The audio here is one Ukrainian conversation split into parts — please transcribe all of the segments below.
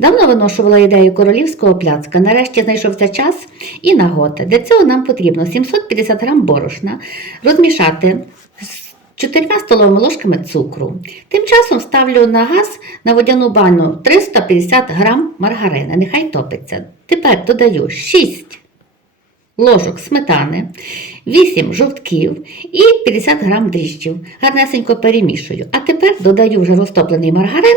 Давно виношувала ідею королівського пляцка. Нарешті знайшовся час і нагода. Для цього нам потрібно 750 г борошна розмішати з 4 столовими ложками цукру. Тим часом ставлю на газ на водяну баню 350 г маргарини. Нехай топиться. Тепер додаю 6 ложок сметани, 8 жовтків і 50 грам дріжджів. Гарнесенько перемішую. А тепер додаю вже розтоплений маргарин.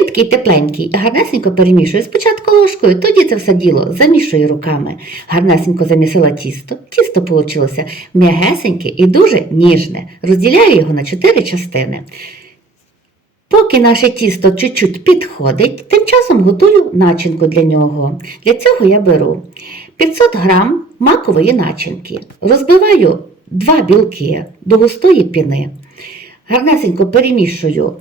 Він такий тепленький, гарнесенько перемішую спочатку ложкою, тоді це все діло замішую руками. Гарнесенько замісила тісто. Тісто вийшло м'ягесеньке і дуже ніжне. Розділяю його на 4 частини. Поки наше тісто чуть-чуть підходить, тим часом готую начинку для нього. Для цього я беру 500 грам макової начинки, розбиваю два білки до густої піни, гарнесенько перемішую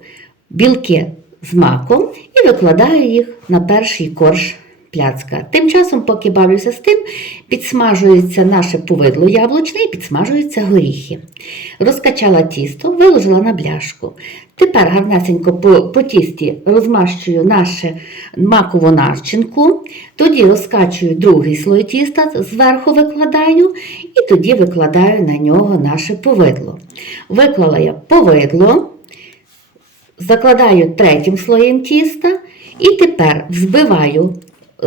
білки з маком і викладаю їх на перший корж пляцка. Тим часом, поки бавлюся з тим, підсмажується наше повидло яблучне і підсмажуються горіхи. Розкачала тісто, виложила на бляшку. Тепер гарнесенько по, по тісті розмащую нашу макову начинку, тоді розкачую другий слой тіста, зверху викладаю і тоді викладаю на нього наше повидло. Виклала я повидло, закладаю третім слоєм тіста і тепер взбиваю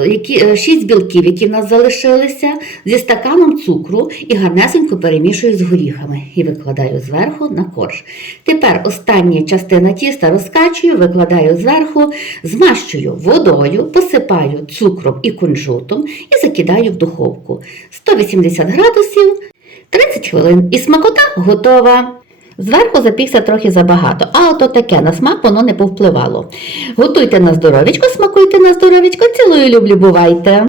які, е, шість білків, які в нас залишилися, зі стаканом цукру і гарнесенько перемішую з горіхами і викладаю зверху на корж. Тепер остання частина тіста розкачую, викладаю зверху, змащую водою, посипаю цукром і кунжутом і закидаю в духовку. 180 градусів 30 хвилин. І смакота готова. Зверху запікся трохи забагато, а ото таке на смак воно не повпливало. Готуйте на здоров'ячко, смакуйте на здоров'ячко, цілую люблю, бувайте!